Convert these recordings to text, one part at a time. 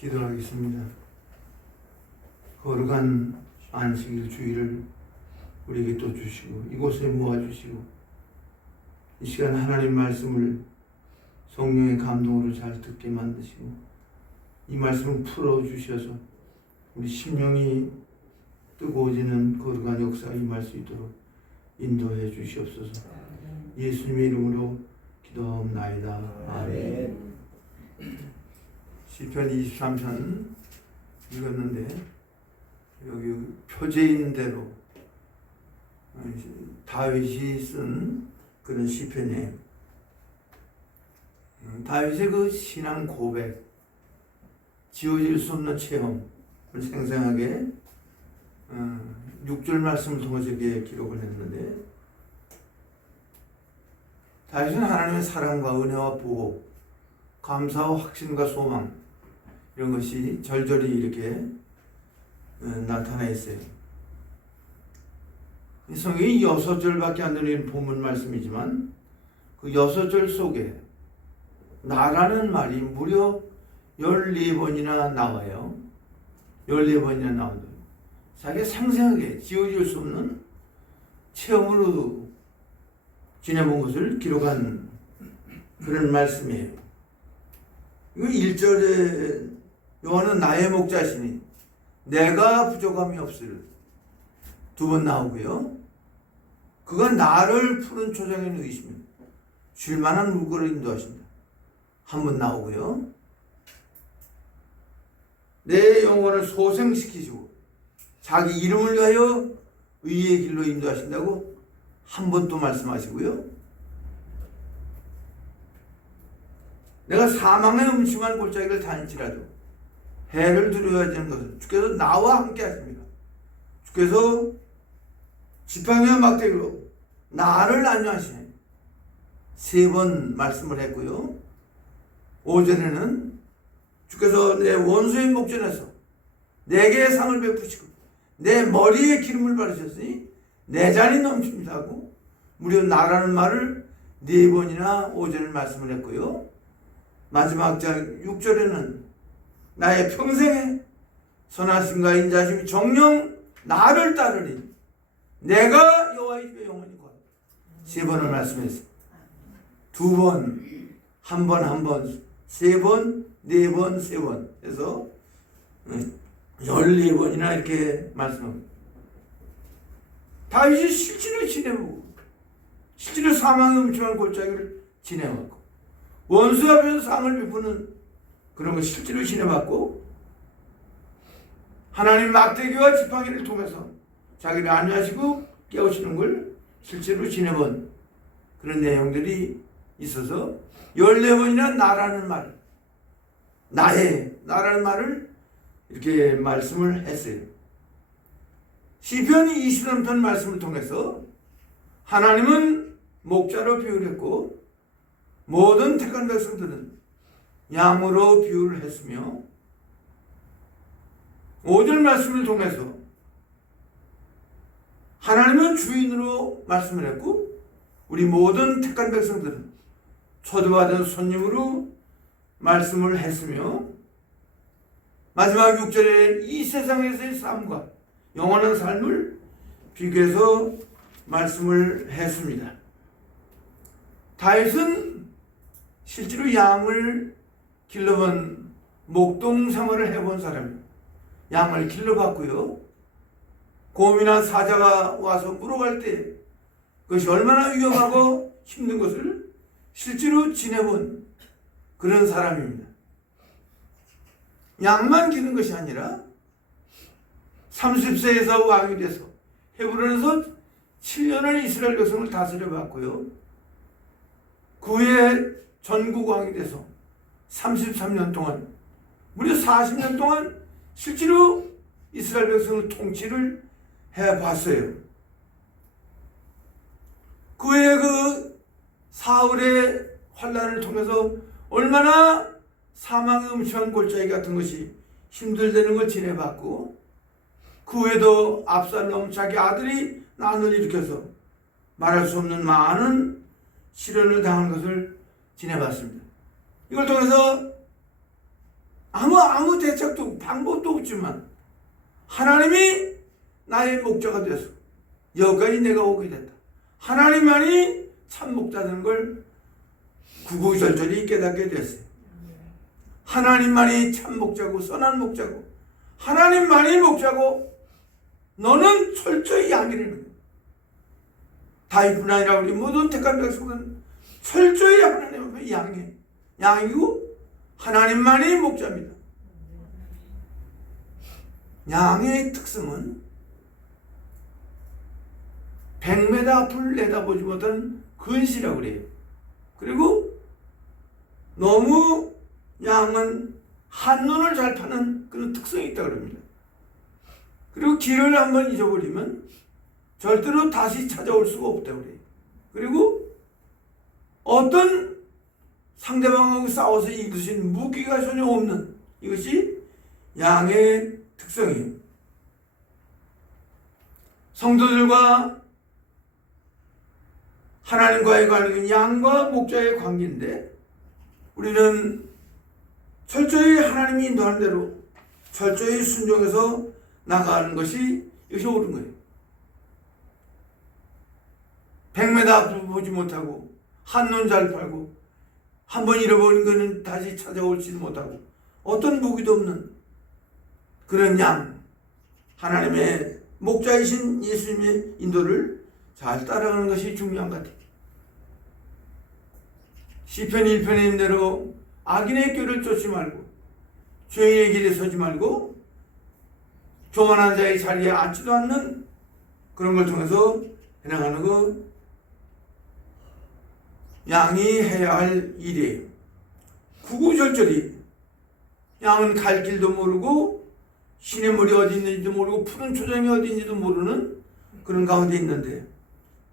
기도하겠습니다. 거룩한 안식일 주일을 우리에게 또 주시고 이곳에 모아주시고 이 시간 하나님 말씀을 성령의 감동으로 잘 듣게 만드시고 이 말씀을 풀어주셔서 우리 심령이 뜨거워지는 거룩한 역사가 임할 수 있도록 인도해 주시옵소서. 예수님의 이름으로 기도하옵나이다. 아멘. 시편 23편 읽었는데 여기 표제인 대로 다윗이 쓴 그런 시편이에요. 다윗의 그 신앙 고백, 지워질 수 없는 체험을 생생하게 6절 말씀을 통해서 이렇게 기록을 했는데, 다윗은 하나님의 사랑과 은혜와 보호, 감사와 확신과 소망 이런 것이 절절히 이렇게 나타나 있어요. 이 성경이 6절밖에 안 되는 본문 말씀이지만 그 6절 속에 나라는 말이 무려 14번이나 나와요. 14번이나 나오죠. 자기가 상세하게 지워질 수 없는 체험으로 지내본 것을 기록한 그런 말씀이에요. 이거 1절에 여호와는 나의 목자시니 내가 부족함이 없을, 2번 나오고요. 그가 나를 푸른 초장에 누이시며 쉴만한 물거를 인도하신다, 1번 나오고요. 내 영혼을 소생시키시고 자기 이름을 위하여 의의 길로 인도하신다고 1번 또 말씀하시고요. 내가 사망의 음침한 골짜기를 다닐지라도 해를 두려워하지 않는 것은 주께서 나와 함께 하십니다. 주께서 지팡이와 막대기로 나를 안녕하시네, 3번 말씀을 했고요. 5절에는 주께서 내 원수의 목전에서 내게 상을 베푸시고 내 머리에 기름을 바르셨으니 내 잔이 넘칩니다 하고 무려 나라는 말을 4번이나 5절을 말씀을 했고요. 마지막 절 6절에는 나의 평생에 선하심과 인자심이 정령 나를 따르리, 내가 여호와이시여 영원히 곧, 3번을 말씀했어요. 2번, 1번, 3번, 4번, 3번 해서 14번이나 이렇게 말씀합니다. 다윗이 실제로 지내보고 실제로 사망의 음침한 골짜기를 지내왔고 원수 앞에서 상을 베푸는 그런 걸 실제로 지내봤고 하나님 막대기와 지팡이를 통해서 자기를 안위하시고 깨우치는 걸 실제로 지내본 그런 내용들이 있어서 14번이나 나라는 말, 나라는 말을 이렇게 말씀을 했어요. 시편 23편 말씀을 통해서 하나님은 목자로 비유했고 모든 택한 백성들은 양으로 비유를 했으며, 5절 말씀을 통해서 하나님은 주인으로 말씀을 했고 우리 모든 택한 백성들은 초대받은 손님으로 말씀을 했으며, 마지막 6절에 이 세상에서의 삶과 영원한 삶을 비교해서 말씀을 했습니다. 다윗은 실제로 양을 길러본 목동 생활을 해본 사람입니다. 양을 길러봤고요. 곰이나 사자가 와서 물어갈 때 그것이 얼마나 위험하고 힘든 것을 실제로 지내본 그런 사람입니다. 양만 기는 것이 아니라 30세에서 왕이 돼서 헤브론에서 7년을 이스라엘 백성을 다스려봤고요. 그 후에 전국 왕이 돼서 33년 동안 무려 40년 동안 실제로 이스라엘 백성을 통치를 해봤어요. 그 후에 그 사울의 환난을 통해서 얼마나 사망의 음침한 골짜기 같은 것이 힘들다는 걸 지내봤고, 그 후에도 압살롬 자기 아들이 난을 일으켜서 말할 수 없는 많은 시련을 당한 것을 지내봤습니다. 이걸 통해서 아무 대책도 방법도 없지만 하나님이 나의 목자가 되어서 여기까지 내가 오게 됐다. 하나님만이 참 목자라는 걸 구구절절히 깨닫게 됐어요. 하나님만이 참 목자고 선한 목자고 하나님만이 목자고 너는 철저히 양이라는 거예요. 다윗뿐 아니라 우리 모든 택한 백성은 철저히 하나님 앞에 양이고 하나님만이 목자입니다. 양의 특성은 100m 앞을 내다보지 못한 근시라고 그래요. 그리고 너무 양은 한눈을 잘 파는 그런 특성이 있다고 합니다. 그리고 길을 한번 잊어버리면 절대로 다시 찾아올 수가 없다고 그래요. 그리고 어떤 상대방하고 싸워서 이기신 무기가 전혀 없는 이것이 양의 특성이에요. 성도들과 하나님과의 관계는 양과 목자의 관계인데 우리는 철저히 하나님이 인도하는 대로 철저히 순종해서 나가는 것이 이것이 옳은 거예요. 100m 앞을 보지 못하고 한눈 잘 팔고 한번 잃어버린 것은 다시 찾아올지 못하고 어떤 무기도 없는 그런 양 하나님의 목자이신 예수님의 인도를 잘 따라가는 것이 중요한 것 같아요. 시편 1편에 있는 대로 악인의 꾀를 쫓지 말고 죄인의 길에 서지 말고 교만한 자의 자리에 앉지도 않는 그런 걸 통해서 해나가는 것 양이 해야 할 일이에요. 구구절절히 양은 갈 길도 모르고 시냇물이 어디 있는지도 모르고 푸른 초장이 어디 있는지도 모르는 그런 가운데 있는데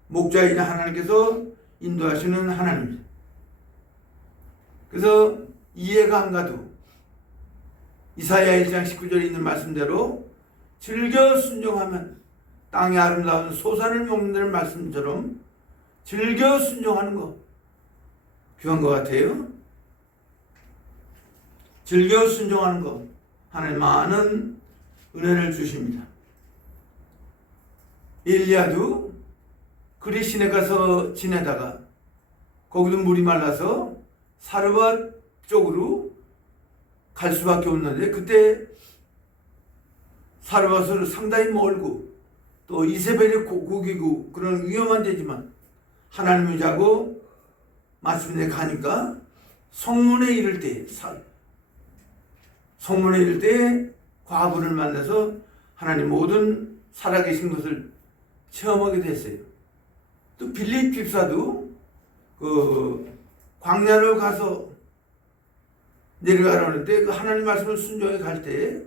목자이신 하나님께서 인도하시는 하나님입니다. 그래서 이해가 안 가도 이사야 1장 19절에 있는 말씀대로 즐겨 순종하면 땅의 아름다운 소산을 먹는다는 말씀처럼 즐겨 순종하는 거 귀한 것 같아요. 즐겨 순종하는 것 하나님 많은 은혜를 주십니다. 엘리야도 그리 시내 가서 지내다가 거기도 물이 말라서 사르밧 쪽으로 갈 수밖에 없는데 그때 사르밧을 상당히 멀고 또 이세벨의 고국이고 그런 위험한 데지만 하나님을 자고 마침내 가니까 성문에 이를 때 과부를 만나서 하나님 모든 살아계신 것을 체험하게 됐어요. 또 빌립 집사도 그 광야를 가서 내려가라는데 그 하나님 말씀을 순종해 갈 때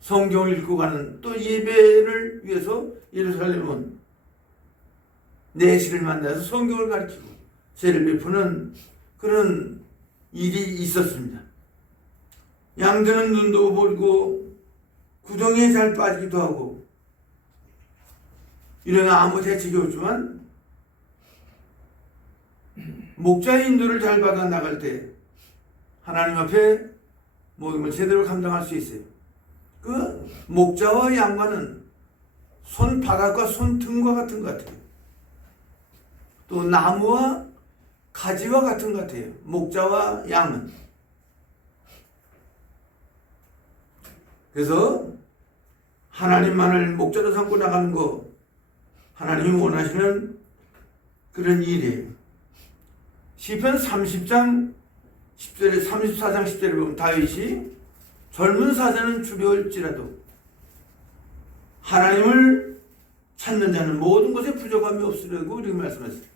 성경을 읽고 가는 또 예배를 위해서 예루살렘은 내시를 만나서 성경을 가르치고 죄를 베푸는 그런 일이 있었습니다. 양들은 눈도 보고 구덩이에 잘 빠지기도 하고 이런 아무 대책이 없지만 목자의 인도를 잘 받아 나갈 때 하나님 앞에 모든 걸 제대로 감당할 수 있어요. 그 목자와 양과는 손바닥과 손등과 같은 것 같아요. 또 나무와 가지와 같은 것 같아요. 목자와 양은. 그래서 하나님만을 목자로 삼고 나가는 거 하나님이 원하시는 그런 일이에요. 시편 30장 10절에 34장 10절에 보면 다윗이 젊은 사자는 두려울지라도 하나님을 찾는 자는 모든 것에 부족함이 없으려고 이렇게 말씀하셨어요.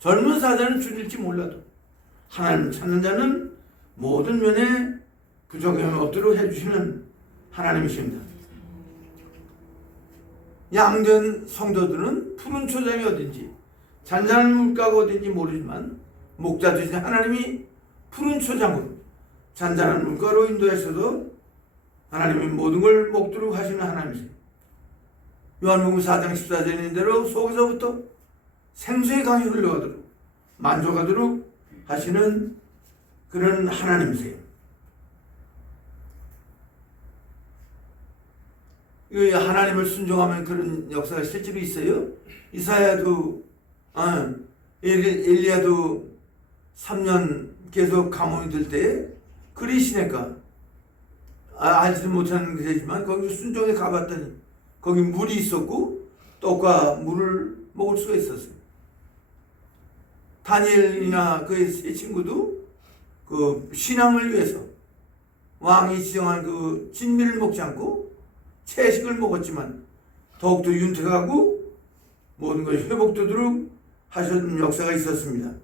젊은 사자는 줄일지 몰라도 하나님을 찾는 자는 모든 면에 부족함이 없도록 해주시는 하나님이십니다. 양된 성도들은 푸른 초장이 어딘지 잔잔한 물가가 어딘지 모르지만 목자 되신 하나님이 푸른 초장으로 잔잔한 물가로 인도하셔도 하나님이 모든 걸 먹도록 하시는 하나님이세요. 요한복음 4장 14절에 있는 대로 속에서부터 생수의 강이 흘러가도록 만족하도록 하시는 그런 하나님이세요. 그 하나님을 순종하면 그런 역사가 실제로 있어요. 이사야도 엘리야도 3년 계속 감옥이 들 때 그리시니까 알지도 못하는 것이지만 거기 순종에 가봤더니 거기 물이 있었고 떡과 물을 먹을 수가 있었어요. 다니엘이나 그의 세 친구도 그 신앙을 위해서 왕이 지정한 그 진미를 먹지 않고 채식을 먹었지만 더욱더 윤택하고 모든 것이 회복되도록 하셨던 역사가 있었습니다.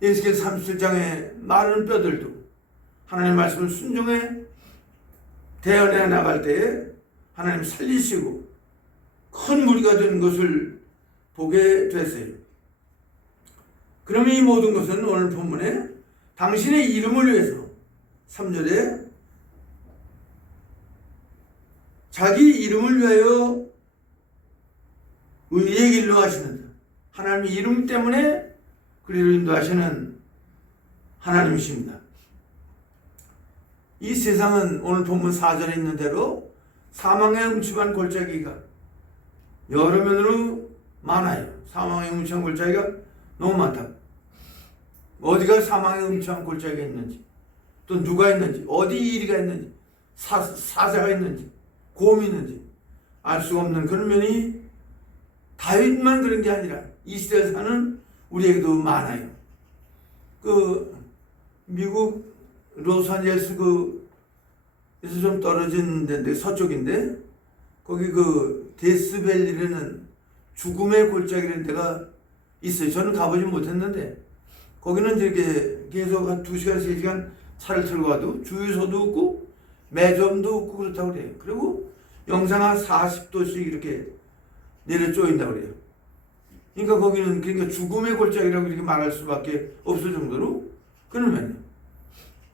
에스겔 37장의 마른 뼈들도 하나님 말씀을 순종해 대언해 나갈 때에 하나님 살리시고 큰 무리가 되는 것을 보게 됐어요. 그러면 이 모든 것은 오늘 본문에 당신의 이름을 위해서 3절에 자기 이름을 위하여 의의 길로 하시는 하나님의 이름 때문에 그리로 인도하시는 하나님이십니다. 이 세상은 오늘 본문 4절에 있는 대로 사망의 음침한 골짜기가 여러 면으로 많아요. 사망의 음침한 골짜기가 너무 많다. 어디가 사망의 음침한 골짜기가 있는지, 또 누가 있는지, 어디 일이가 있는지, 사세가 있는지, 곰이 있는지 알 수가 없는 그런 면이 다윗만 그런 게 아니라 이 시대에 사는 우리에게도 많아요. 그 미국 로스앤젤레스 그에서 좀 떨어진 데인데 서쪽인데 거기 그 데스밸리라는 죽음의 골짜기라는 데가 있어요. 저는 가보지 못했는데 거기는 이렇게 계속 한 2시간, 3시간 차를 틀고 가도 주유소도 없고 매점도 없고 그렇다고 그래요. 그리고 영상 한 40도씩 이렇게 내려 쪼인다고 그래요. 그러니까 거기는 그러니까 죽음의 골짜기라고 이렇게 말할 수밖에 없을 정도로 그러면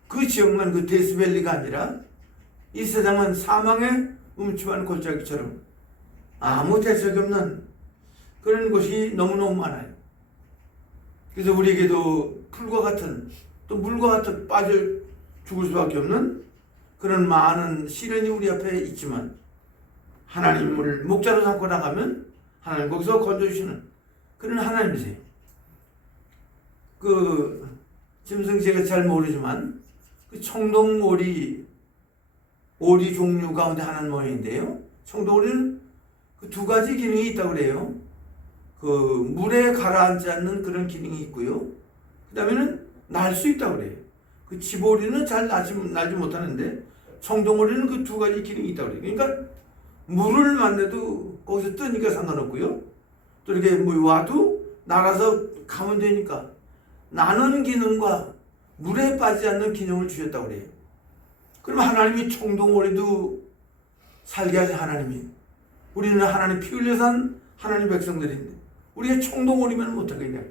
그 지역만 그 데스밸리가 아니라 이 세상은 사망의 음침한 골짜기처럼 아무 대책이 없는 그런 곳이 너무너무 많아요. 그래서 우리에게도 풀과 같은 또 물과 같은 빠져 죽을 수밖에 없는 그런 많은 시련이 우리 앞에 있지만 하나님을 목자로 삼고 나가면 하나님 거기서 건져주시는 그런 하나님이세요. 그 짐승 제가 잘 모르지만 그 청동오리 오리 종류 가운데 하나는 뭐인데요. 청동오리는 그 2가지 기능이 있다고 그래요. 그 물에 가라앉지 않는 그런 기능이 있고요. 그 다음에는 날 수 있다고 그래요. 그 집오리는 잘 날지 못하는데 청동오리는 그 2가지 기능이 있다고 그래요. 그러니까 물을 만나도 거기서 뜨니까 상관없고요. 또 이렇게 뭐 와도 날아서 가면 되니까 나는 기능과 물에 빠지지 않는 기능을 주셨다고 그래요. 그럼 하나님이 청동오리도 살게 하신 하나님이 우리는 하나님 피 흘려 산 하나님 백성들인데 우리가 청동오리면 못하겠냐.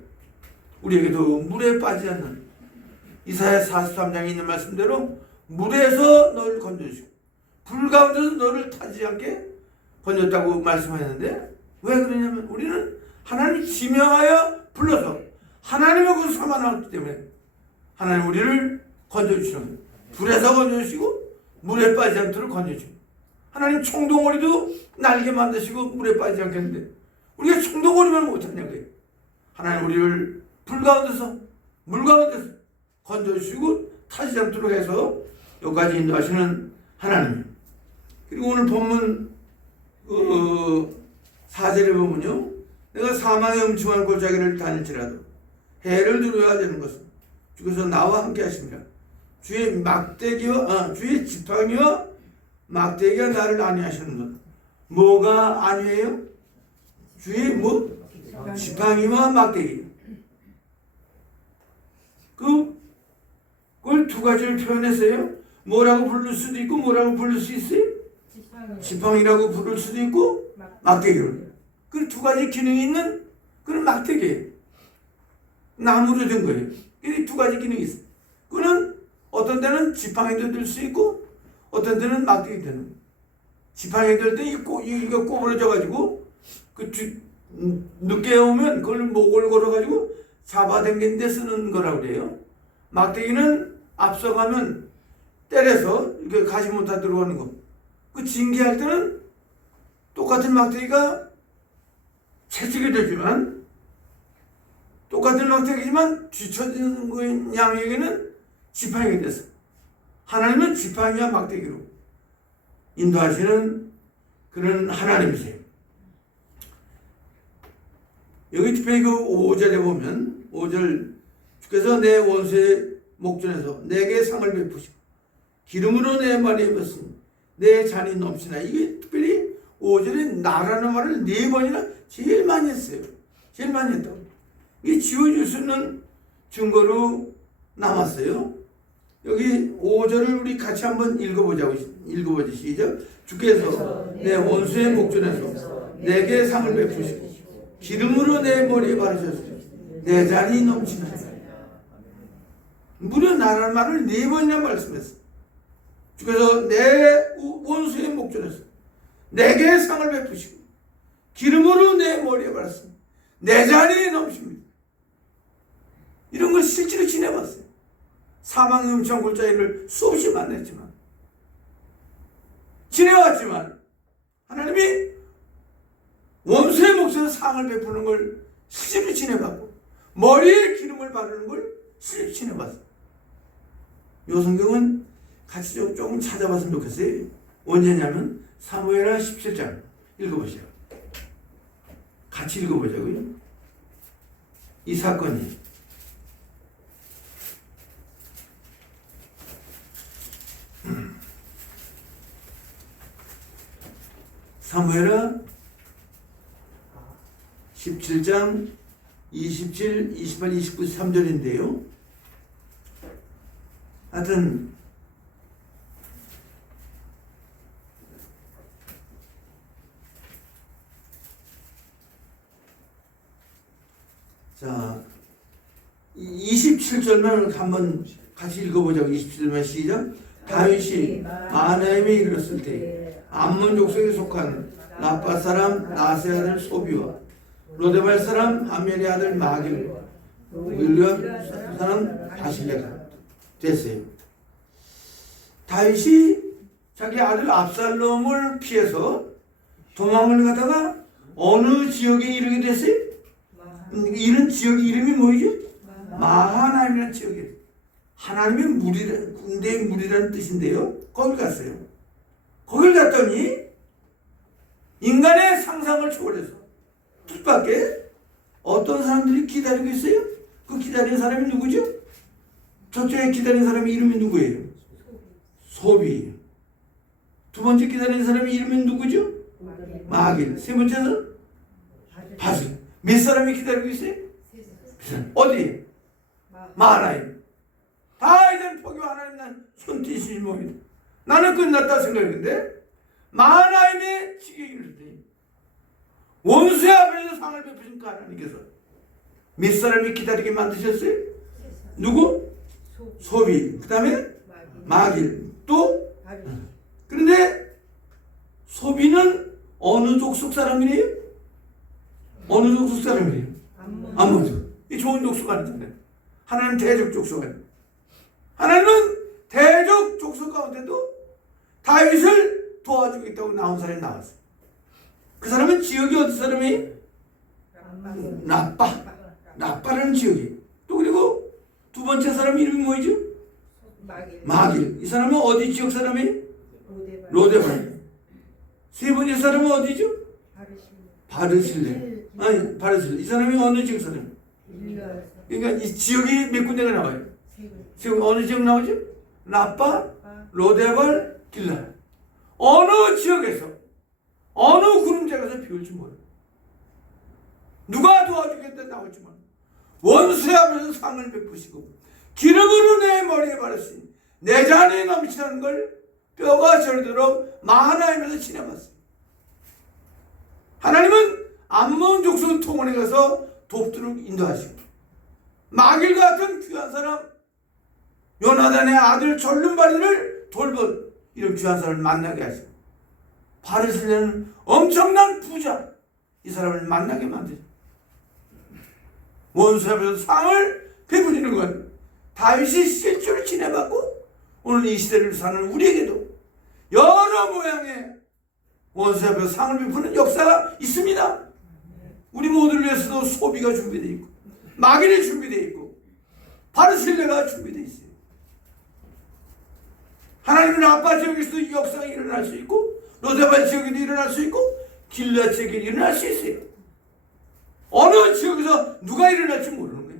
우리에게도 물에 빠지지 않는 이사야 43장에 있는 말씀대로 물에서 너를 건져주시고 불 가운데서 너를 타지 않게 건졌다고 말씀하셨는데 왜 그러냐면 우리는 하나님이 지명하여 불러서 하나님의 것을 삼아 나왔기 때문에 하나님 우리를 건져주시는 거예요. 불에서 건져주시고 물에 빠지지 않도록 건져주시고 하나님 청동오리도 날개 만드시고 물에 빠지지 않겠는데 우리가 청동오리만 못하냐고요. 하나님 우리를 불 가운데서 물 가운데서 건져주시고 타지 않도록 해서 여기까지 인도하시는 하나님. 그리고 오늘 본문 4절에 보면요. 내가 사망의 음침한 골짜기를 다닐지라도 해를 두려워야 되는 것은 주께서 나와 함께 하십니다. 주의 막대기와 주의 지팡이와 막대기가 나를 안위하시는 것. 뭐가 안위해요? 주의 뭐? 지팡이와 막대기. 그걸 2가지를 표현했어요. 뭐라고 부를 수도 있고 뭐라고 부를 수 있어요? 지팡이라고 부를 수도 있고 막대기로. 그 2가지 기능이 있는 그런 막대기예요. 나무로 된 거예요. 이 2가지 기능이 있어요. 그거는 어떤 데는 지팡이도 들 수 있고 어떤 데는 막대기 되는 거예요. 지팡이 들 때 이거 꼬부러져가지고 늦게 오면 그걸 목을 걸어가지고 잡아당기는 데 쓰는 거라고 그래요. 막대기는 앞서가면 때려서 이렇게 가시 못하 들어가는 거. 그 징계할 때는 똑같은 막대기가 채찍이 되지만, 똑같은 막대기지만 뒤처지는 거인 양에게는 지팡이가 됐어. 하나님은 지팡이와 막대기로 인도하시는 그런 하나님이세요. 여기 특별히 그 5절에 보면, 5절, 주께서 내 원수의 목전에서 내게 상을 베푸시고 기름으로 내 머리에 입었으니 내 잔이 넘치나. 이게 특별히 5절에 나라는 말을 4번이나 제일 많이 했어요. 제일 많이 했다고. 이게 지워줄 수 있는 증거로 남았어요. 여기 5절을 우리 같이 한번 읽어보자고. 시작. 주께서 내 원수의 목전에서 내게 상을 베푸시고 기름으로 내 머리에 바르셨으니 내 잔이 넘치나. 무려 나라는 말을 4번이나 말씀했어. 주께서 내 원수의 목전에서 내게 상을 베푸시고 기름으로 내 머리에 바르셨으니 내 잔이 넘칩니다. 이런 걸 실제로 지내봤어요. 사망 음청 골짜기를 수없이 만났지만, 지내왔지만 하나님이 원수의 목에서 상을 베푸는 걸 실제로 지내봤고, 머리에 기름을 바르는 걸 실제로 지내봤어요. 이 성경은 같이 조금 찾아봤으면 좋겠어요. 언제냐면 사무엘하 17장 읽어보세요. 같이 읽어보자고요. 이 사건이 사무엘하 17장 27, 28, 29, 3절인데요. 하여튼 자 27절만 한번 같이 읽어보자고. 27절만 시작. 다윗이 마하나임에 이르렀을 때 암몬 족속에 속한 라빠 사람 나세 아들 소비와 로데발 사람 아멜의 아들 마길과 윌리엄 사람 바실레가 됐어요. 다윗이 자기 아들 압살롬을 피해서 도망을 가다가 어느 지역에 이르게 됐어요? 이런 지역 이름이 뭐죠? 마하나임이라는 지역이에요. 하나님의 물이라는, 군대의 물이라는 뜻인데요. 거길 갔어요. 거길 갔더니 인간의 상상을 초월해서 뜻밖에 어떤 사람들이 기다리고 있어요? 그 기다리는 사람이 누구죠? 저쪽에 기다리는 사람의 이름이 누구예요? 소비. 두 번째 기다리는 사람의 이름이 누구죠? 마길. 세 번째는 바슬. 몇 사람이 기다리고 있어요? 어디? 마하나임. 다 이젠 포기 하나님 난 손짓이 몸이다. 나는 끝났다 생각했는데 마하나임의 지경이 이럴 때 원수의 앞에서 상을 베푸신 그 하나님께서 몇 사람이 기다리게 만드셨어요? 누구? 소비. 그 다음에 마길. 또? 그런데 소비는 어느 족속 사람이에요? 어느 족속 사람이에요? 암몬. 이 좋은 족속 아니잖아요. 하나님 대적 족속 아니에요. 하나님은 대적 족속 가운데도 다윗을 도와주겠다고 나온 사람이 나왔어요. 그 사람은 지역이 어디 사람이에요? 라빠. 라빠라는 지역이에요. 또 그리고 두 번째 사람 이름이 뭐죠? 마길. 이 사람은 어디 지역 사람이에요? 로데발. 세 번째 사람은 어디죠? 바르실레. 아니, 바르실레. 이 사람이 어느 지역 사람이에요? 그러니까 이 지역이 몇 군데가 나와요? 지금 어느 지역 나오죠? 라빠, 로데발, 길라. 어느 지역에서 어느 구름짝에서 비 올지 몰라. 누가 도와주겠다 나올지 몰라. 원수의 앞에서 상을 베푸시고 기름으로 내 머리에 바르시니 내 잔이 넘치는 걸 뼈가 저리도록 마하나임에서 지내봤어요. 하나님은 암몬 족속 통원에 가서 돕도록 인도하시고 마길 같은 귀한 사람 요나단의 아들 절름발이를 돌본 이런 귀한 사람을 만나게 하시고 바르실레는 엄청난 부자 이 사람을 만나게 만드죠. 원수 앞에서 상을 베푸시는 건 다윗이 실제로 지내봤고 오늘 이 시대를 사는 우리에게도 여러 모양의 원수 앞에서 상을 베푸는 역사가 있습니다. 우리 모두를 위해서도 소비가 준비되어 있고 마귀는 준비되어 있고 바르실레가 준비되어 있어요. 하나님은 라빠 지역에서도 이 역사가 일어날 수 있고 로데발 지역에도 일어날 수 있고 길르앗 지역에 일어날 수 있어요. 어느 지역에서 누가 일어날지 모르는 거예요.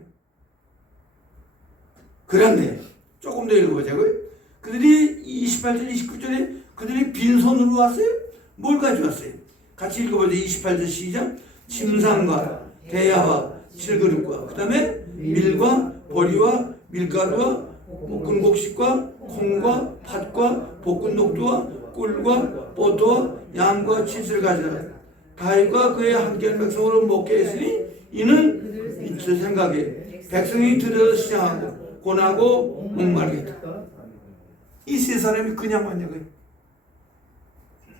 그런데 조금 더 읽어보자고요. 그들이 28절 29절에 그들이 빈손으로 왔어요. 뭘 가져왔어요? 같이 읽어보자. 28절 시작. 침상과 대야와 질그릇과 그 다음에 밀과 보리와 밀가루와 볶은 곡식과 콩과 팥과 볶은 녹두와 꿀과 포도와 양과 치즈를 가져다 다윗과 그의 함께한 백성으로 먹게 했으니 이는 이틀 생각에 백성이 들여서 시장하고 고나고 목마르겠다. 이 세 사람이 그냥 왔냐고요?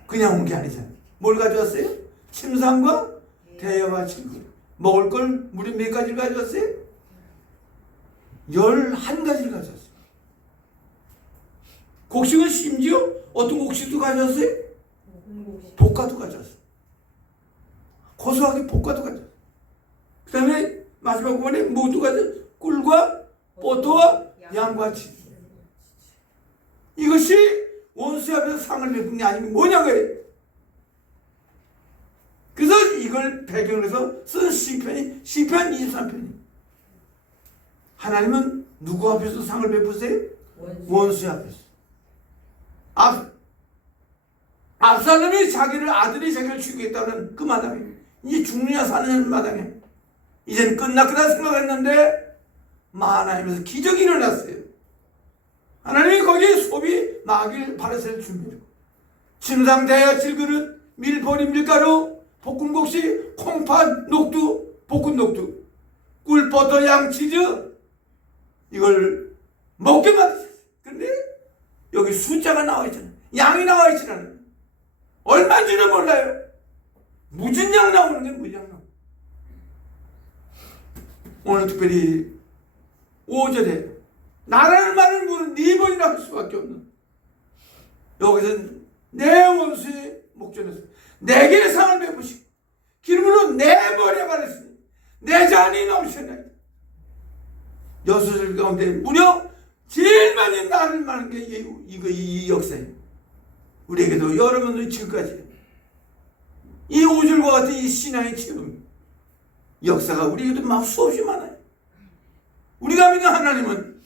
그냥 온 게 아니잖아요. 뭘 가져왔어요? 침상과 대야와 질그릇. 먹을 걸 무려 몇 가지를 가져왔어요? 11가지를 가져왔어요. 곡식은 심지어 어떤 곡식도 가져왔어요? 볶아도 가져왔어요. 고소하게 볶아도 가져왔어요. 그 다음에 마지막 부분에 뭐도 가져왔어요? 꿀과 포도와 양과 치즈. 이것이 원수 앞에서 상을 베푼 게 아니면 뭐냐고요. 그래서 이걸 배경으로 해서 쓴 시편이 시편 23편입니다. 하나님은 누구 앞에서 상을 베푸세요? 원수 앞에서. 압살롬이 아들이 자기를 죽이겠다는 그 마당에 이제 죽느냐 사느냐 마당에 이젠 끝났구나 생각했는데 하나님에서 기적이 일어났어요. 하나님이 거기에 소비 마귀를 바르셀 준비하고 침상 대야 질그릇 밀보리 밀가루 볶은 곡식 콩팥 녹두 볶은 녹두 꿀 버터 양 치즈 이걸 먹게 만드셨어요. 그런데 여기 숫자가 나와 있잖아요. 양이 나와 있지 않아요. 얼마인지는 몰라요. 무진양 나오는 게 무진양 나오는. 오늘 특별히 5절에 나라는 말을 물은 4번이나 할 수밖에 없는 여기서 내 원수의 목전에서 내게 상을 베푸시고 기름으로 내 머리에 바르시니 내 잔이 넘치나이다. 6절 가운데 무려 제일 많이 나를 많은 게 이 역사예요. 우리에게도 여러분들 지금까지 이 5절과 같은 이 신앙의 체험 역사가 우리에게도 막 수없이 많아요. 우리가 믿는 하나님은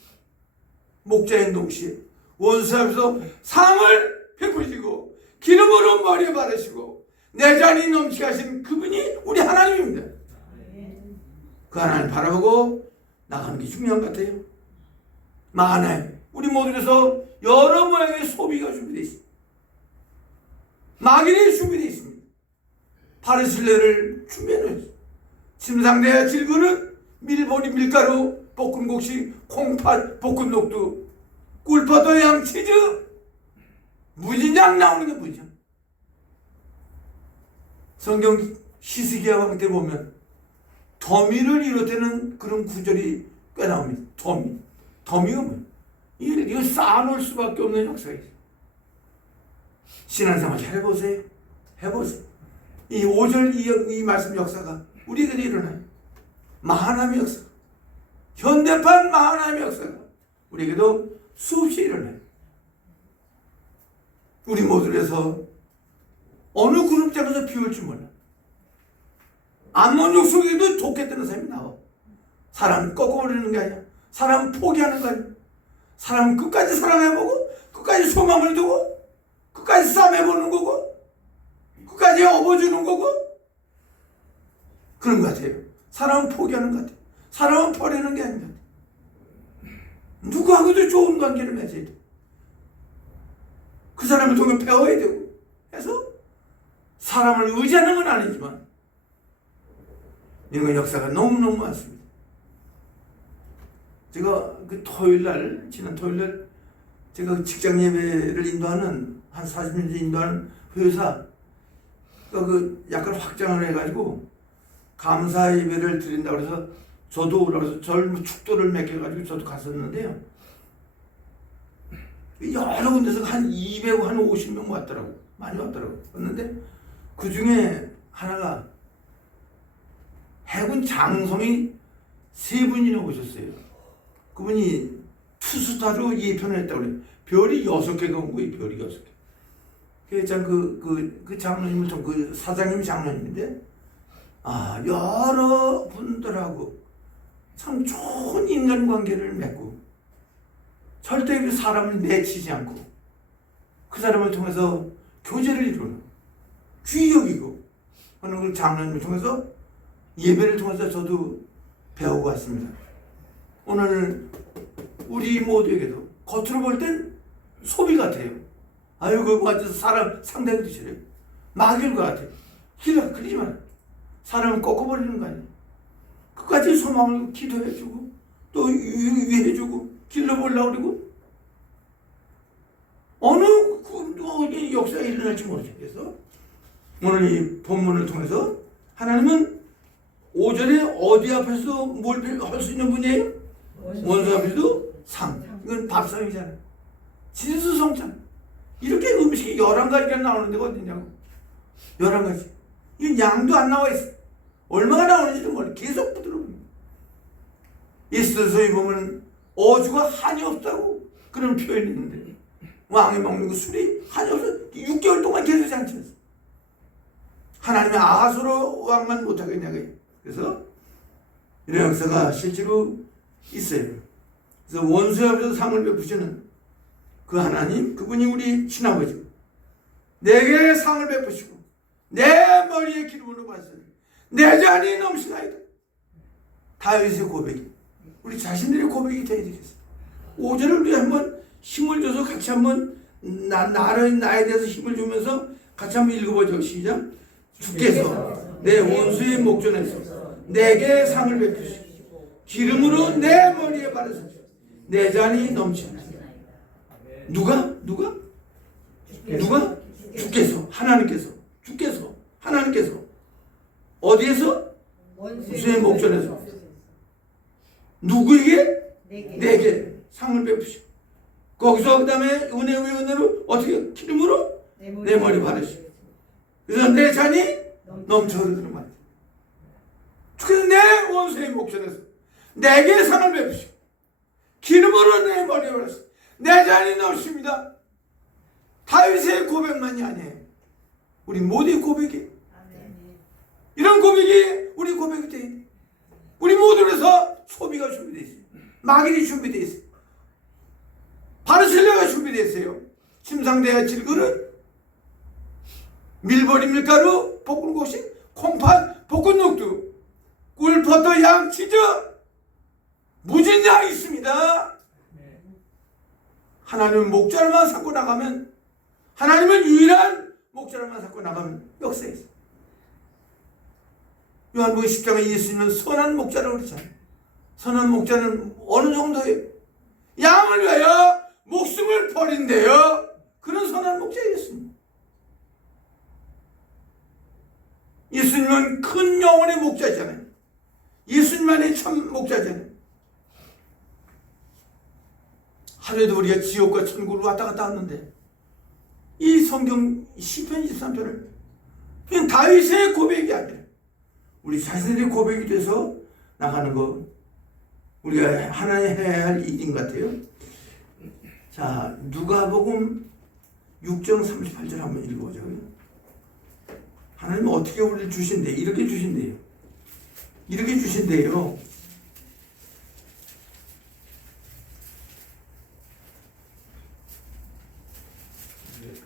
목자인 동시에 원수 앞에서 상을 베푸시고 기름으로 머리에 바르시고 내 잔이 넘치게 하신 그분이 우리 하나님입니다. 그 하나님 바라보고 나가는 게 중요한 것 같아요. 하나님 우리 모두에서 여러 모양의 소비가 준비되어 있습니다. 마귀는 준비되어 있습니다. 바르실레를 준비해 놓았습니다. 침상대야 질그릇 밀보리 밀가루 볶은 곡식 콩팥 볶은 녹두 꿀포도 양 치즈 무진장 나오는 게 무진장. 성경 히스기야 왕 때 보면 더미를 이루되는 그런 구절이 꽤 나옵니다. 더미가 뭐예요? 이거 쌓아놓을 수밖에 없는 역사가 있어요. 신앙생활 해보세요. 해보세요. 이 5절 이 말씀 역사가 우리에게 일어나요. 마하나임의 역사, 현대판 마하나임의 역사가 우리에게도 수없이 일어나요. 우리 모두에서 어느 그룹 잡아서 비울지 몰라. 암몬 족속에도 좋겠다는 사람이 나와. 사람 꺾어버리는 게 아니야. 사람 포기하는 거 아니야. 사람 끝까지 사랑해보고 끝까지 소망을 두고 끝까지 싸매보는 거고 끝까지 업어주는 거고 그런 것 같아요. 사람은 포기하는 것 같아요. 사람은 버리는 게 아닌 것 같아요. 누구하고도 좋은 관계를 맺어야 돼. 그 사람을 통해 배워야 되고 해서 사람을 의지하는 건 아니지만 이런 역사가 너무너무 많습니다. 제가 그 지난 토요일날 제가 직장 예배를 인도하는 한 40년 인도하는 회사 그 약간 확장을 해가지고 감사 예배를 드린다고 해서 저도 그래서 젊은 축도를 맡겨가지고 저도 갔었는데요. 여러 군데서 한 250명 왔더라고. 많이 왔더라고. 왔는데 그 중에 하나가 해군 장성이 3분이나 오셨어요. 그분이 투스타로 예편을 했다고 그래. 별이 6개가 온 거예요. 별이 6개. 그 장로님은 그 사장님 장로님인데, 여러 분들하고 참 좋은 인간관계를 맺고, 절대 그 사람을 내치지 않고, 그 사람을 통해서 교제를 이루는, 귀히 여기고 하는 그 장로님을 통해서, 예배를 통해서 저도 배우고 왔습니다. 오늘 우리 모두에게도 겉으로 볼 땐 소비 같아요. 아유, 그거 완전 사람 상대도 싫어요. 마귀일것 같아요. 길러 그러지 마라. 사람을 꺾어버리는 거 아니에요. 끝까지 소망을 기도해주고 또 위해주고 길러보려고 그러고 어느 역사가 일어날지 모르겠어서 오늘 이 본문을 통해서 하나님은 5절에 어디 앞에서 뭘 할 수 있는 분이에요? 원수 앞에도 상. 이건 밥상이잖아요. 진수성찬. 이렇게 음식이 11가지가 나오는 데가 어디냐고. 11가지. 이건 양도 안 나와 있어. 얼마가 나오는지도 몰라. 계속 부드러웁니다. 에스더서에 보면 어주가 한이 없다고 그런 표현이 있는데 왕이 먹는 그 술이 한이 없어. 6개월 동안 계속 잔치했어. 하나님의 아하수로 왕만 못하겠냐고요. 그래서 이런 역사가 실제로 있어요. 그래서 원수 앞에서 상을 베푸시는 그 하나님, 그분이 우리 친아버지. 내게 상을 베푸시고 내 머리에 기름으로 받으시니 내 잔이 넘치나이다. 다윗의 고백이 우리 자신들의 고백이 되어야 되겠어요. 5절을 우리 한번 힘을 줘서 같이 한번 나에 대해서 힘을 주면서 같이 한번 읽어보죠. 시작. 주께서 내 원수의 목전에서 내게 상을 베푸시고 기름으로 내 머리에 바르시니 내 잔이 넘치나이다. 누가? 주께서, 하나님께서 어디에서? 원수의 목전에서 누구에게? 내게 상을 베푸시고 거기서 그 다음에 은혜 위에 은혜로 어떻게? 기름으로 내 머리 바르시고 그래서 내 잔이 넘쳐 흐르는 말이야. 주께서 내 원수의 목전에서 내게 상을 베푸시고 기름으로 내 머리에 바르시고 내 잔이 넘칩니다. 다윗의 고백만이 아니에요. 우리 모두의 고백이. 이런 고백이 우리 고백이 돼야 돼. 우리 모두에서 소비가 준비되어 있어요. 마길이 준비되어 있어요. 바르실레가 준비되어 있어요. 침상대야 질그릇, 밀버리 밀가루, 볶은 고식, 콩팥, 볶은 녹두, 꿀버터, 양, 치즈, 무진장 있습니다. 하나님은 목자를만 삼고 나가면, 하나님은 유일한 목자를만 삼고 나가면 역사에 있어요. 요한복음 10장에 예수님은 선한 목자라고 그랬잖아요. 선한 목자는 어느 정도예요? 양을 위하여 목숨을 버린대요. 그런 선한 목자예요, 예수님. 예수님은 큰 영혼의 목자잖아요. 예수님만이 참 목자잖아요. 하루에도 우리가 지옥과 천국을 왔다 갔다 하는데 이 성경 시편 23편을 그냥 다윗의 고백이 아니라 우리 자신의 고백이 돼서 나가는 거 우리가 하나님 해야 할 일인 것 같아요. 자, 누가복음 6장 38절 한번 읽어보죠. 하나님은 어떻게 우리를 주신대? 이렇게 주신대요. 이렇게 주신대요.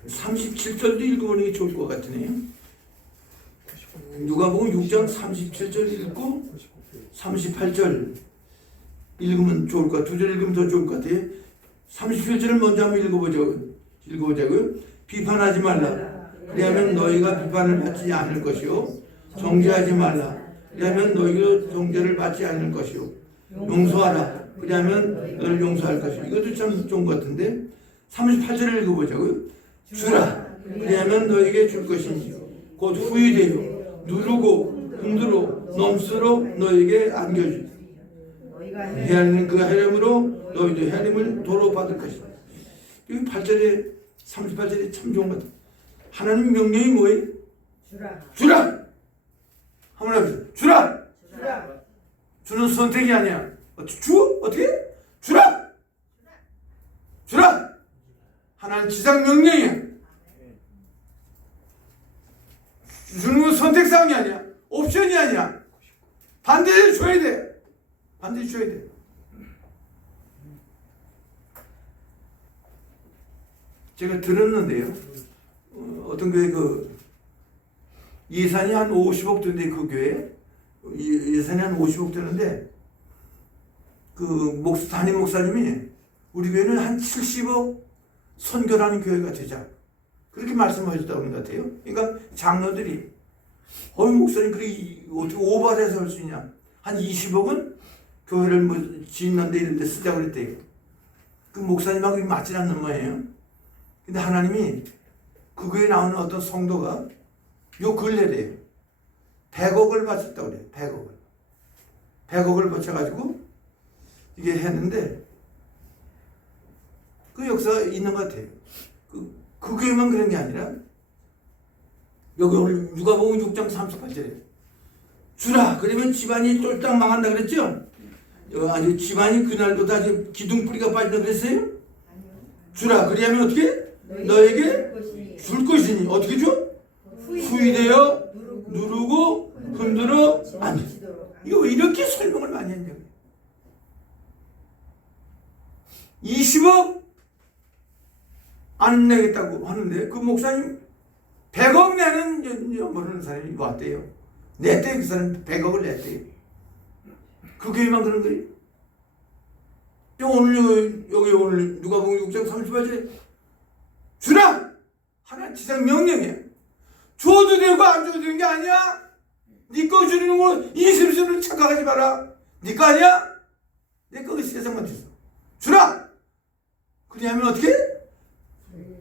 37절도 읽어보는 게 좋을 것 같으네요. 누가복음 6장 37절 읽고 38절 읽으면 좋을 것 같아요. 2절 읽으면 더 좋을 것 같아요. 37절을 먼저 한번 읽어보자고요. 비판하지 말라. 그리하면 너희가 비판을 받지 않을 것이요. 정죄하지 말라. 그리하면 너희도 정죄를 받지 않을 것이요. 용서하라. 그리하면 너를 용서할 것이요. 이것도 참 좋은 것 같은데 38절을 읽어보자고요. 주라. 그리하면 너에게 줄 것이니 곧 후이되어 누르고 흔들어 넘수로 너에게 안겨주리. 헤아리는 그 헤름으로 너희도 헤아림을 도로 받을 것이다. 여기 8절에 38절에 참 좋은 것 같아요. 하나님 명령이 뭐예요? 주라. 한번 해보세요. 주라. 주는 선택이 아니야. 주? 어떻게? 주라. 주라. 하나님 지상 명령이야. 주는 건 선택사항이 아니야. 옵션이 아니야. 반드시 줘야 돼. 반드시 줘야 돼. 제가 들었는데요. 어떤 교회 예산이 한 50억 되는데 그 교회 예산이 한 50억 되는데 담임 목사님이 우리 교회는 한 70억 선교라는 교회가 되자 그렇게 말씀하셨다고 하는 것 같아요. 그러니까 장로들이 목사님 그렇게 어떻게 오버해서 할 수 있냐, 한 20억은 교회를 뭐 짓는데 이런 데 쓰자고 그랬대요. 그 목사님하고 맞지 않는 거예요. 근데 하나님이 그 교회에 나오는 어떤 성도가 요 근래래요. 100억을 바쳤다고 그래요. 100억을 바쳐가지고 이게 했는데 그 역사가 있는 것 같아요. 그 교회만 그런 게 아니라 여기 오늘 누가복음 6장 38절에 주라 그러면 집안이 쫄딱 망한다 그랬죠? 아주 집안이 그날보다 아주 기둥뿌리가 빠진다 그랬어요? 주라 그리하면 어떻게? 너에게 줄 것이니 어떻게 줘? 후이되어 누르고 흔들어 앉아. 이거 왜 이렇게 설명을 많이 했냐고. 20억 안 내겠다고 하는데 그 목사님 100억 내는 모르는 사람이 왔대요. 냈대요. 그 사람 100억을 냈대요. 그 교회만 그런 거예요. 여기 오늘 누가복음 6장 38절에 주라! 하나님 지상 명령이야. 줘도 되고 안 줘도 되는 게 아니야. 네 거 주는 거 이심심을 착각하지 마라. 네 거 아니야? 내 거 세상만 줬어. 주라! 그리하면 어떻게?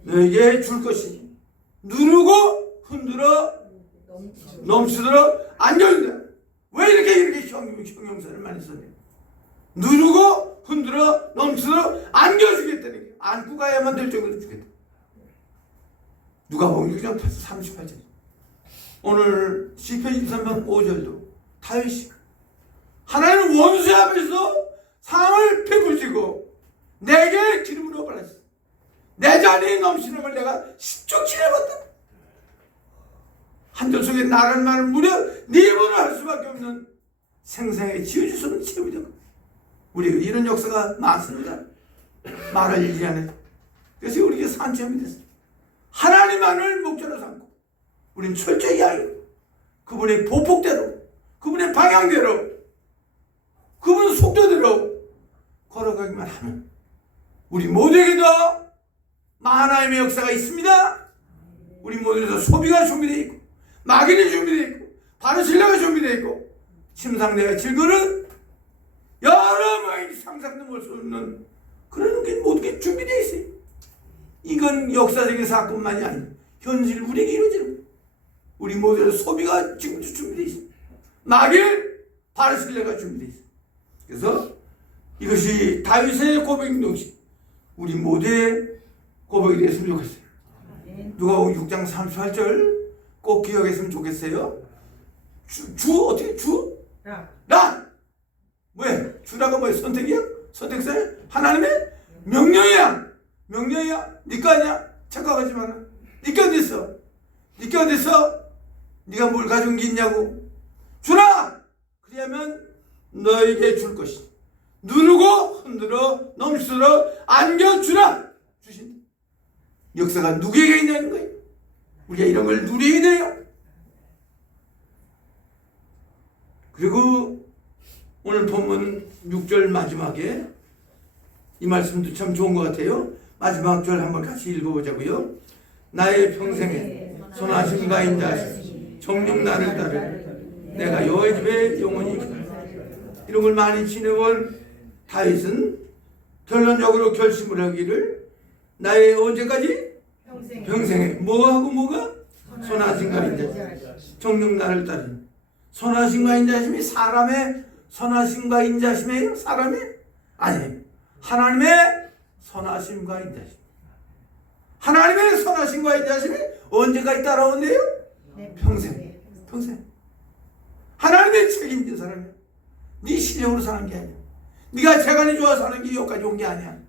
너에게 줄 것이니 누르고 흔들어 넘치도록 안겨준다. 왜 이렇게 형용사를 많이 썼냐? 누르고 흔들어 넘치도록 안겨주겠다는 게, 안고 가야만 될 정도로 주겠다. 누가복음 6장 38절. 오늘 시편 23편 5절도 다윗이 하나님 원수 앞에서 상을 베풀시고 내게 기름으로 발랐어. 내 자리에 넘치는 걸 내가 10쪽 지내봤다. 한절 속에 나란 말을 무려 네 번을 할 수밖에 없는 생생하게 지어줄 수 없는 체험이 된 거예요. 우리가 이런 역사가 많습니다. 말할 일이 아니라. 그래서 우리가 산체험이 됐어요. 하나님만을 목표로 삼고 우리는 철저히 알고 그분의 보폭대로, 그분의 방향대로, 그분의 속도대로 걸어가기만 하면 우리 모두에게도 하나님의 역사가 있습니다. 우리 모두에도 소비가 준비되어 있고 막인이 준비되어 있고 바르실레가 준비되어 있고 침상대가 질거는 여러 명이 상상도 볼 수 없는 그런 게 모든 게 준비되어 있어요. 이건 역사적인 사건만이 아니고 현실 우리에게 이루어지는 거예요. 우리 모두에도 소비가 지금도 준비되어 있어요. 막일 바르실레가 준비되어 있어요. 그래서 이것이 다윗의 고백인 동시 우리 모두의 고백이 됐으면 좋겠어요. 누가복음 6장 38절 꼭 기억했으면 좋겠어요. 어떻게 주? 라! 뭐야? 주라가 뭐야? 선택이야? 선택사야? 하나님의 명령이야. 명령이야? 니거 아니야? 착각하지 마라. 니거 어디 있어? 니거 어디 있어? 니가 뭘 가져온 게 있냐고? 주라! 그리하면 너에게 줄 것이다. 누르고 흔들어 넘치도록 안겨주라. 주신다. 역사가 누구에게 있냐는 거예요. 우리가 이런 걸 누려야 돼요. 그리고 오늘 본문 6절 마지막에 이 말씀도 참 좋은 것 같아요. 마지막 절 한번 같이 읽어보자고요. 나의 평생에 선하심과 인자하심 정녕 나를 따르 내가 여호와의 집에 영원히 이런 걸 많이 지내온 다윗은 결론적으로 결심을 하기를 나의 언제까지? 평생에 뭐하고 뭐가? 선하심과 인자하심 정녕 나를 따르. 선하심과 인자하심이 사람의 선하심과 인자하심이에요? 사람의? 아니에요. 하나님의 선하심과 인자하심. 하나님의 선하심과 인자하심이 언제까지 따라온대요? 평생. 평생. 하나님의 책임진 사람이야. 네 실력으로 사는 게 아니야. 네가 재간이 좋아서 사는 게 여기까지 온 게 아니야.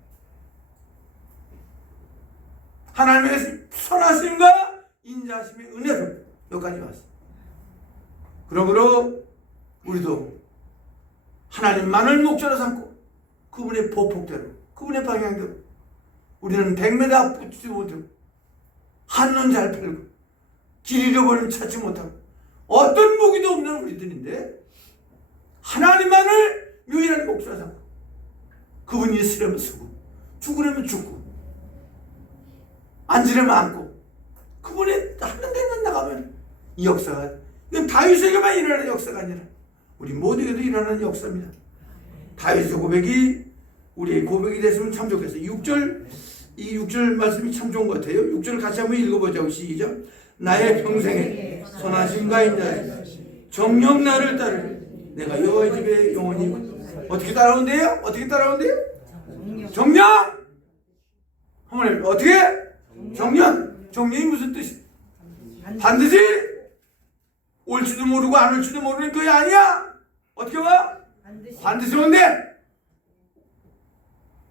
하나님의 선하심과 인자하심의 은혜로 여기까지 왔어. 그러므로 우리도 하나님만을 목자로 삼고 그분의 보폭대로, 그분의 방향대로 우리는 100m 붙지 못하고 한눈 잘 팔고 길 잃어버리면 찾지 못하고 어떤 무기도 없는 우리들인데 하나님만을 유일한 목자로 삼고 그분이 쓰려면 쓰고 죽으려면 죽고 앉으려면 앉고 그분이 하는 데만 나가면 이 역사가, 이건 다윗에게만 일어나는 역사가 아니라 우리 모두에게도 일어나는 역사입니다. 다윗의 고백이 우리의 고백이 됐으면 참 좋겠어요. 6절, 이 6절 말씀이 참 좋은 것 같아요. 6절 같이 한번 읽어보자고. 시작. 나의 평생에 선하심과 인자하심 정녕 나를 따르리. 내가 여호와의 집에 영원히. 어떻게 따라온대요? 어떻게 따라온대요? 정녕. 한번 어떻게? 정녕. 정녕이 무슨 뜻이? 반드시 올지도 모르고 안 올지도 모르는 그게 아니야. 어떻게 와? 반드시 온대.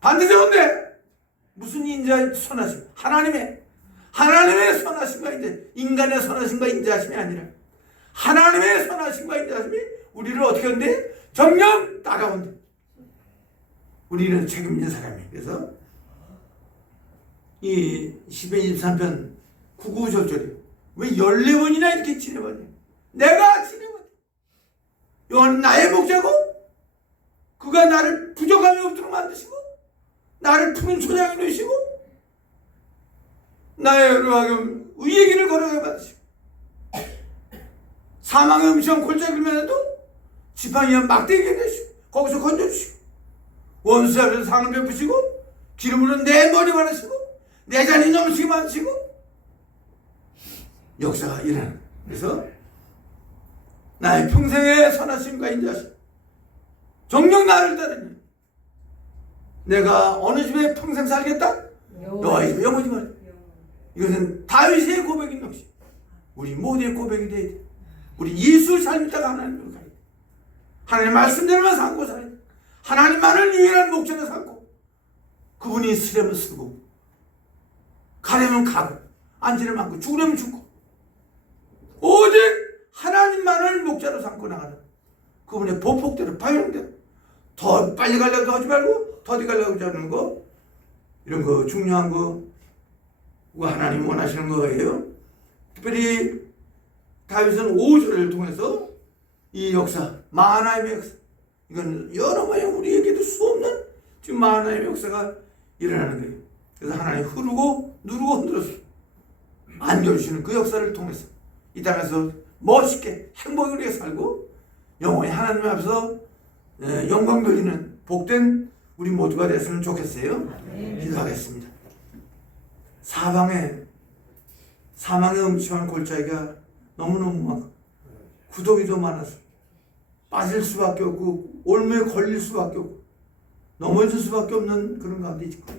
반드시 온대. 무슨 인자 선하심? 하나님의 선하심과 인자, 인간의 선하심과 인자하심이 아니라 하나님의 선하심과 인자하심이 우리를 어떻게 한대? 정녕 따라온대. 우리는 책임진 사람이에요. 그래서 이 시편 23편 9, 10절에 왜 14번이나 이렇게 지내봤냐? 내가 지내봤냐? 여호와는 나의 목자고 그가 나를 부족함이 없도록 만드시고 나를 푸른 초장에 놓으시고 나의 하금 의의 길을 걸어가게 만드시고 사망의 음시한 골짜기를 해도 지팡이와 막대기에 대시고 거기서 건져주시고 원수 앞에서 상을 베푸시고 기름으로 내 머리 바르시고 내 잔이 넘치게 만드시고 역사가 일어나는. 그래서 나의 평생의 선하심과 인자하심 정녕 나를 따르니 내가 어느 집에 평생 살겠다? 여호와의 집에 영원히 말이야. 이것은 다윗의 고백인 것이 우리 모두의 고백이 돼야 돼. 우리 예수 잘 믿다가 하나님을 가야 돼. 하나님 말씀대로만 삼고 살아야 돼. 하나님만을 유일한 목자로 삼고 그분이 쓰려면 쓰고 가려면 가고 앉으려면 앉고 죽으려면 죽고 오직 하나님만을 목자로 삼고 나가는 그분의 보폭대로 방향대로 더 빨리 가려고 하지 말고 더디 가려고 하는 거 이런 거 중요한 거 하나님 원하시는 거예요. 특별히 다윗은 5절을 통해서 이 역사 마하나임의 역사 이건 여러 가지 우리에게도 수 없는 지금 마하나임의 역사가 일어나는 거예요. 그래서 하나님 흐르고 누르고 흔들어서 안겨주시는 그 역사를 통해서 이 땅에서 멋있게 행복을 위해 살고 영원히 하나님 앞에서 영광 돌리는 복된 우리 모두가 됐으면 좋겠어요. 기도하겠습니다. 사망의 음침한 골짜기가 너무너무 많고 구더기도 많아서 빠질 수밖에 없고 올무에 걸릴 수밖에 없고 넘어질 수밖에 없는 그런 가운데 있고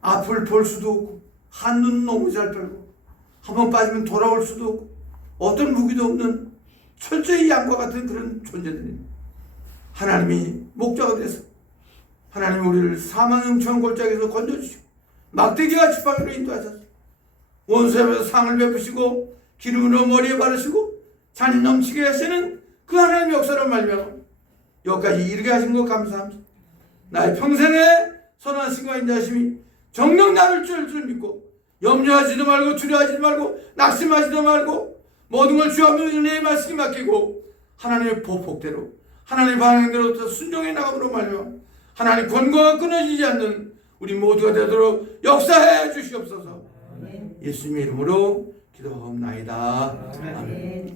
앞을 볼 수도 없고 한눈 너무 잘 빨고 한번 빠지면 돌아올 수도 없고 어떤 무기도 없는 철저히 양과 같은 그런 존재들입니다. 하나님이 목자가 돼서 하나님이 우리를 사망의 음침한 골짜기에서 건져주시고 막대기와 지팡이로 인도하셔서 원수 앞에서 상을 베푸시고 기름으로 머리에 바르시고 잔이 넘치게 하시는 그 하나님의 역사를 말미암아 여기까지 이르게 하신 것 감사합니다. 나의 평생의 선하심과 인자하심이 정녕 나를 줄 믿고 염려하지도 말고 두려워하지도 말고 낙심하지도 말고 모든 걸 주여 은혜의 말씀에 맡기고 하나님의 보폭대로 하나님의 방향대로 순종해 나감으로 말미암아 하나님 권고가 끊어지지 않는 우리 모두가 되도록 역사해 주시옵소서. 예수님의 이름으로 기도하옵나이다. 아멘.